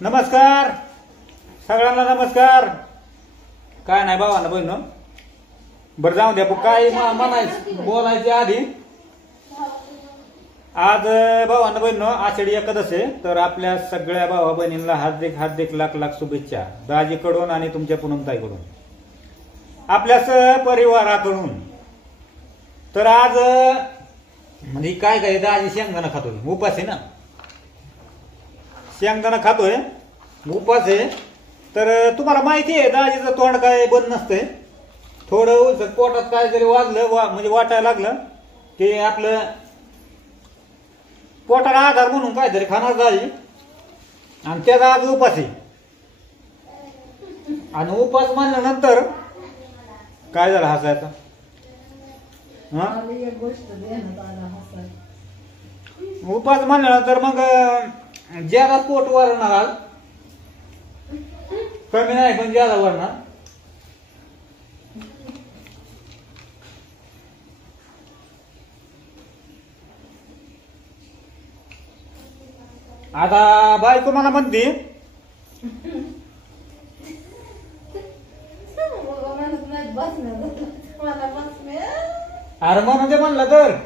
नमस्कार सगळ्यांना नमस्कार। काय नाही भावांना बहिण बरं जाऊ द्या काय म्हणायचं बोलायचे आधी। आज भावांना बहिण आषाढी एकादश आहे तर आपल्या सगळ्या भावा बहिणींना हार्दिक लाख लाख शुभेच्छा दाजीकडून आणि तुमच्या पूनमताईकडून आपल्या सहपरिवाराकडून। तर आज म्हणजे काय काय दाजी शेंगदाणा खातोय उपास आहे ना शेंगदाणा खातोय उपास आहे। तर तुम्हाला माहिती आहे दाजीचं तोंड काय बंद नसतंय थोडं पोटात काय जरी वाजलं म्हणजे वाटायला लागलं की आपलं पोटाला आधार म्हणून काहीतरी खाणार दाजी आणि त्याचा आज उपास आहे। आणि उपास म्हणल्यानंतर काय झालं हसायचं उपास म्हणल्यानंतर मग ज्यादा पोट वाढणार आज कमी नाही पण ज्यादा वाढणार। आता बायको मला म्हणते अरे म्हणून दे म्हणलं तर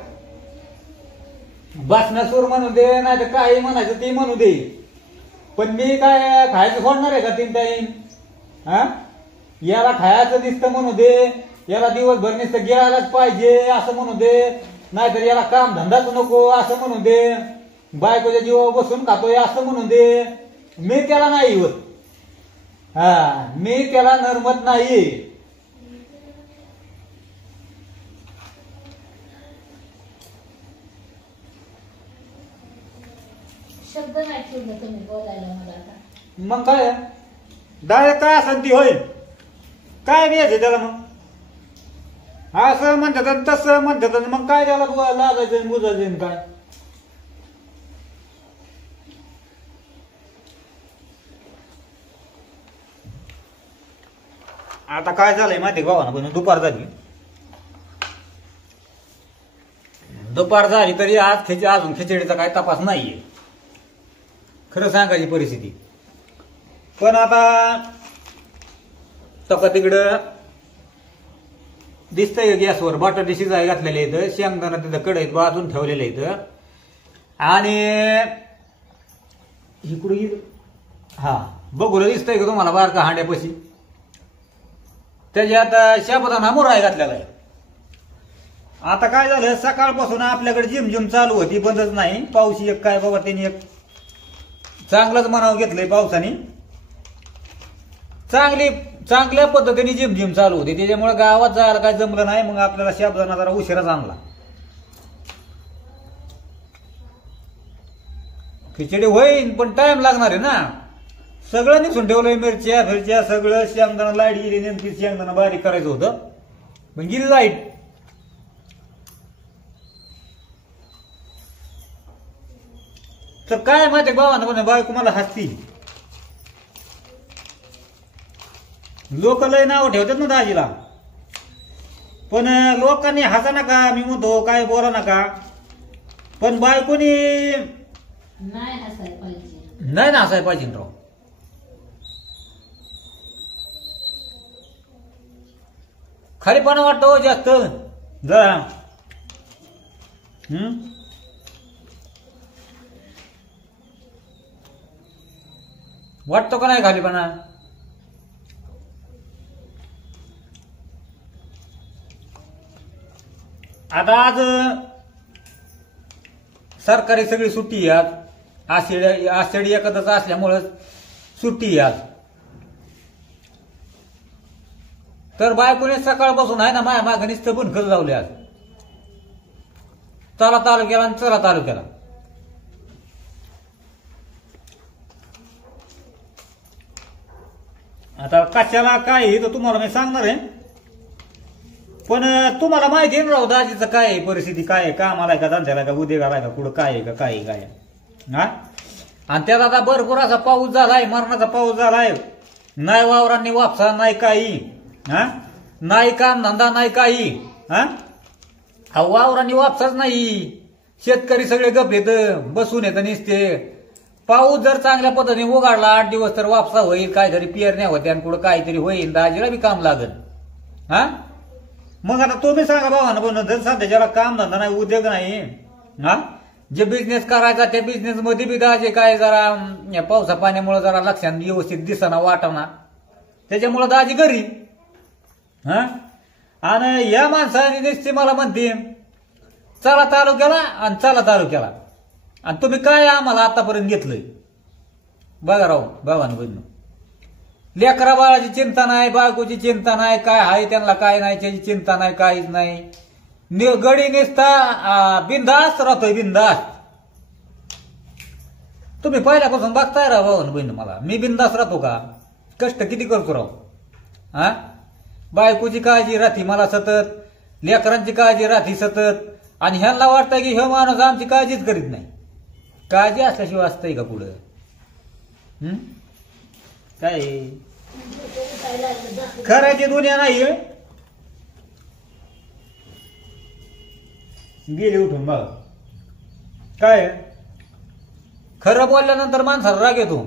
बसण्यासूर म्हणू दे नाही तर काही म्हणायचं ते म्हणू दे पण मी काय खायचं सोडणार आहे का 3 टाइम हा याला खायचं दिसतं म्हणू दे याला दिवसभर नुसतं गिळायलाच पाहिजे असं म्हणू दे नाहीतर याला काम धंदाच नको असं म्हणू दे बायकोच्या जीवावर बसून खातोय असं म्हणू दे मी त्याला नाही होत हा मी त्याला नरमत नाही। शब्द नाही ठेवलं तुम्ही बोलायला मला आता मग काय डायरेक्ट काय असेल ती होईल काय द्यायचे त्याला मग असं म्हणतात आणि तसं म्हणतात आणि मग काय त्याला लागायचं बुजायचं काय। आता काय झालंय माहिती भावाना पण दुपार झाली तरी आज अजून खिचडीचा काय तपास नाहीये खरं सांगायची परिस्थिती। पण आता तक तिकडं दिसतंय गॅसवर बटाटे शिजाय घातलेले इथं शेंगदाणा तिथं कढईत बाजून ठेवलेले इथं आणि इकडे हा बघूला दिसतंय का तुम्हाला बारका हांड्यापाशी त्याच्यात शाबुदाना मुराय घातलेला आहे। आता काय झालं सकाळपासून आपल्याकडे जिम चालू होती बंदच नाही पाऊस एक काय बाबा त्यांनी एक चांगलंच मनाव घेतलंय पावसाने चांगल्या पद्धतीने जिम चालू होती त्याच्यामुळे गावात जायला काय जमलं नाही मग आपल्याला शाबुदाना जरा उशिराच आणला। खिचडी होईल पण टाइम लागणार आहे ना सगळं निसून ठेवलंय मिरच्या फिरच्या सगळं शेंगदाणा लाईट गेली नेमकी शेंगदाणा बारीक करायचं होतं पण गेली लाईट। तर काय माहिती भावानं पण बायको मला हसती लोक लय नाव ठेवतात ना दाजीला पण लोकांनी हसा नका मी म्हणतो काय बोला नका पण बायकोनी नाही हसायला पाहिजे नाही ना हसायला पाहिजे राव। खालीपणा वाटतो जास्त जरा वाटतो का नाही खालीपणा। आता आज सरकारी सगळी सुट्टी आहे आज आषाढी एकादश असल्यामुळे सुट्टी आहे आज तर बायकोने सकाळपासून आहे ना माया मागं नुसतं बुनखत लावले आज चला तालुक्याला आणि चला तालुक्याला। आता कशाला काय तर तुम्हाला मी सांगणार आहे पण तुम्हाला माहिती आहे ना राव दाजीचं काय आहे परिस्थिती काय आहे कामाला का धंद्याला का उद्योगाला का कुठं काय आहे का काय हा आणि त्यात आता भरपूर असा पाऊस झालाय मरणाचा पाऊस झालाय नाही वावरांनी वापसा नाही काही हा नाही काम धंदा नाही काही हा वावरांनी वापसाच नाही शेतकरी सगळे गप येत बसून येत निसते पाऊस जर चांगल्या पद्धतीने उघडला 8 दिवस तर वापसा होईल, काहीतरी पेरण्या होत्या आणि कुठं काहीतरी होईल, दाजीला बी काम लागल. हा मग आता तुम्ही सांगा भावानं बनवून, जर सध्याच्याला काम धंदा नाही, उद्योग नाही, हा जे बिझनेस करायचा त्या बिझनेस मध्ये बी दाजी काय जरा या पावसा पाण्यामुळे जरा लक्षात व्यवस्थित दिसना वाटना, त्याच्यामुळे दाजी घरी. हा आणि या माणसाने नुसती मला म्हणते चला तालुक्याला आणि चला तालुक्याला, आणि तुम्ही काय आम्हाला आतापर्यंत घेतलंय बघा राव भावानं बहिणं. लेकरा बाळाची चिंता नाही, बायकोची चिंता नाही, काय आहे त्यांना काय नाही त्याची चिंता नाही, काहीच नाही. गडी नेसता बिंदास्त राहतोय, बिंदास्त. तुम्ही पहिल्यापासून बघताय राव भावानं बहिण, मला मी बिंदास्त राहतो का? कष्ट किती करतो राव. हा बायकोची काळजी राहते मला सतत, लेकरांची काळजी राहते सतत, आणि ह्यांना वाटतं की हे माणूस आमची काळजीच करीत नाही. काळजी असल्याशिवाय असतंय का पुढं? काय खराची दुनिया नाही. गेली उठून बघ, काय खरं बोलल्यानंतर माणसाला राग येतो.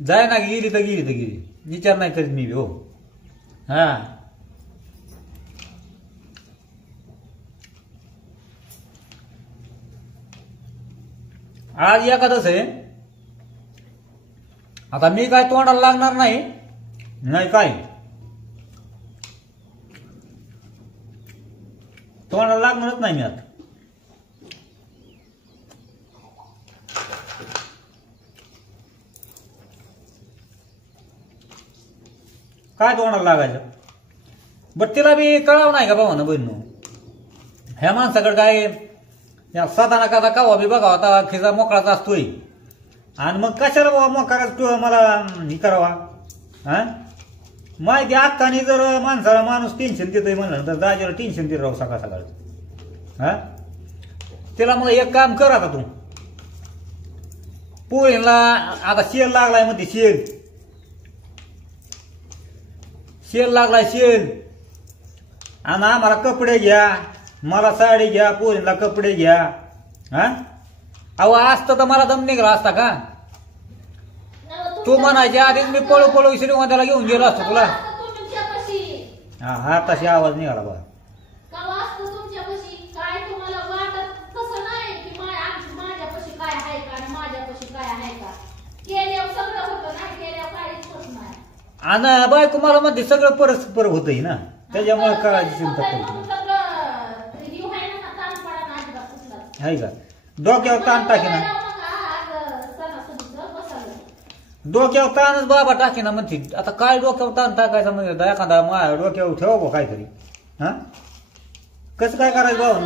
जाय ना, गेली तर गेली तर गेली, विचार नाही करीत मी हो. हा आज एकादश आहे, आता मी काय तोंडाला लागणार नाही, नाही काय तोंडाला लागणारच नाही मी आता. काय तोंडाला लागायचं? बट तिला बी कळावं नाही का भावानं बहिणू, ह्या माणसाकडे काय या साधा कदा कावा बी बघावा आता खिसा मोकळाचा असतोय, आणि मग कशाला बाबा मोकळाच मला हे करावा. हा माहिती अक्काने जर माणसाला माणूस टेन्शन देतोय म्हणलं तर दाजीला टेन्शन देत राहू सकाळ सकाळ. हा तिला मग एक काम कर, आता तू पोळीला आता शेल लागलाय म्हणते, शेल लागलाय शेल, आणि आम्हाला कपडे घ्या, मला साडी घ्या, पोरीला कपडे घ्या. हा अहो असतं तर मला दम निघाला असता का? तू म्हणायच्या आधीच मी पळू पळू श्रीमंताला घेऊन गेलो असतो तुला. हा हा तशी आवाज निघाला बा. आणि बायको मला म्हणते सगळं परस्पर होतंय ना, त्याच्यामुळे काळाची चिंता करतो. आहे का डोक्यावर ताण टाके ना, डोक्यावर ताणच बाबा टाके ना म्हणते. आता काय डोक्यावर ताण टाकायचा म्हणजे एखादा माझ्या डोक्यावर ठेवा बा काहीतरी. हा कसं काय करायचं बाबा?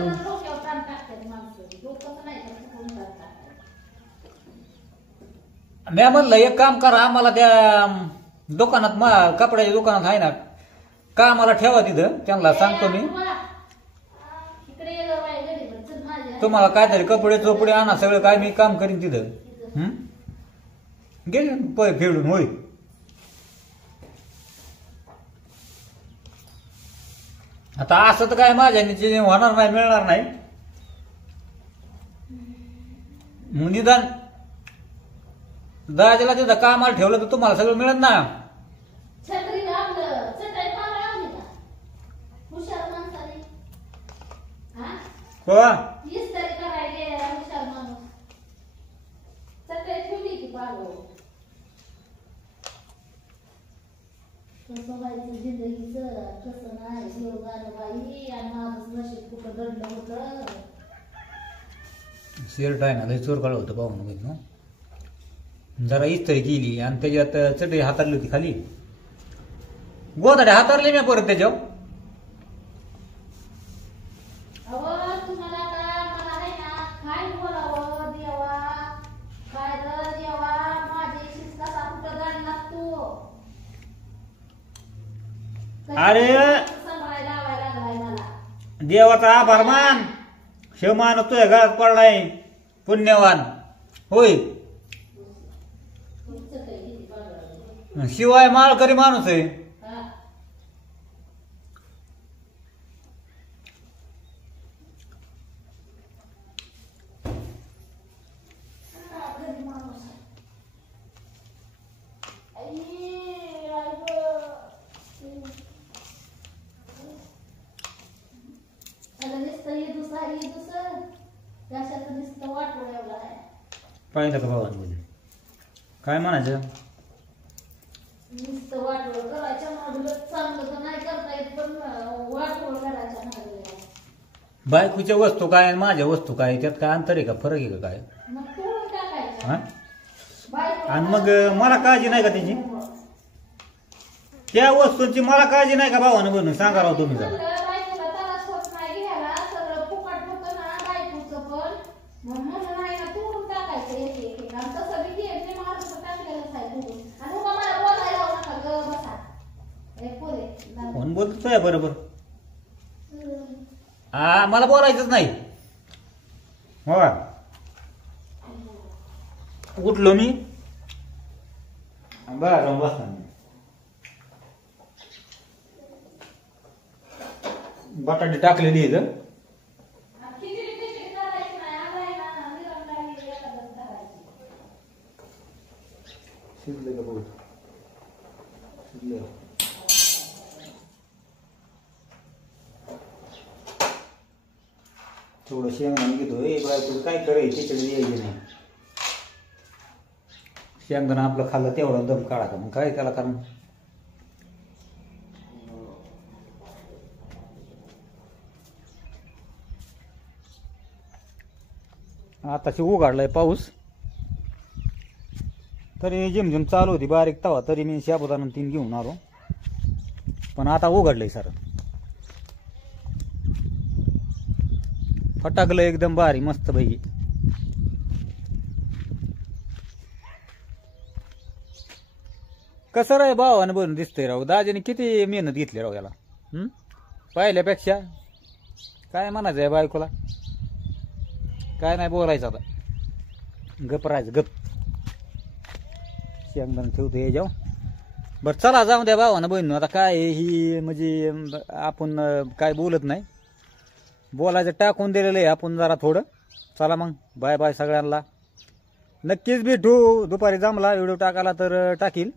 मी म्हणलं एक काम करा, आम्हाला त्या दुकानात कपड्याच्या दुकानात आहे ना का, मला ठेवा तिथं, त्यांना सांगतो मी तुम्हाला काहीतरी कपडे चोपडे आणा, सगळं काय मी काम करीन तिथं. गेले पै खेळून होय. आता असं तर काय माझ्या होणार नाही, मिळणार नाही. निदान दाजीला तिथं कामाला ठेवलं तर तुम्हाला सगळं मिळत ना. हो कसं व्हायचं जिंदगीचं, कसं नाही जीव गाणं बाई, आणि माझं नशीब कुठं घडलं होतं. शर्ट आहे ना लय चोर काढ होतं पाहून, जरा इस्त्री केली आणि त्याच्यात चटई हातारली होती खाली, गोदाडे हातारले मी परत त्याच्यावर. अरे देवाचा आभार मान, शेवमान तुझ्या घरात पडलाय, पुण्यवान होय. शिवाय माळकरी माणूस आहे. हा. हा, घरी माणूस आहे. आई, आई गं. आता नुसतं हे दुसरं त्याच्यात नुसतं वाटोळ एवढं आहे. पाहिलं का भावांमध्ये काय म्हणायचं? नुसतं वाटोळ करायच्या मागलं चांगलं तर नाही करता येत पण वाटोळ करायच्या मागलं. बायकोच्या वस्तू काय आणि माझ्या वस्तू काय त्यात काय अंतर आहे का, फरक आहे का काय? मग तोडून टाकायच्या. हा? बायको- आणि मग मला काळजी नाही का त्याची? त्या वस्तूंची मला काळजी नाही का भावानं बनून सांगा राव तुम्ही जरा. म्हणलं बायकोला त्रास होत नाही घ्यायला, सगळं फुकट होतं ना बायकोचं पण. मग म्हणून नाही ना तोडून टाकायचं एक आणि तसं बी घे मी माणूस टाकलेलंच आहे तोडून. आणि उगा मला बोलायला लावू नका ग बसा. ए पोरे कोण बोलतोय बरोबर? हा मला बोलायचंच नाही. हो उठलो मी बरं बसणार मी. बटाटे टाकलेली इथं खिचडी पिचडी करायची नाही आलाय ना निरंकारी एखादं करायची. शिजले का बघ शिजले. थोडं शेंगदाणा घेतोय बायको काय करायचं खिचडी यायची नाही. शेंगदाणा आपलं खाल्लं तेवढा दम काढायचा मग काय त्याला कारण. आताशी उघडलाय पाऊस तरी झिमझिम चालू होती बारीक तवा तरी मी साबुदाणा 3 घेऊन आलो पण आता उघडलंय सर फटाकलं एकदम भारी मस्त पैकी. कसं रे भावानं बनून दिसतंय राव. दाजीने किती मेहनत घेतली राव याला. पाहिल्यापेक्षा काय म्हणायचं आहे बायकोला. काय नाही बोलायचं आता गप राहायचं गप. शेंगदाणा ठेवतो हे जाऊ. बरं चला जाऊ द्या भावानं बहिण. आता काय ही म्हणजे आपण काय बोलत नाही बोलायचं टाकून दिलेलं आहे आपण जरा थोडं. चला मग बाय बाय सगळ्यांना. नक्कीच भेटू दुपारी जमला व्हिडिओ टाकायला तर टाकील.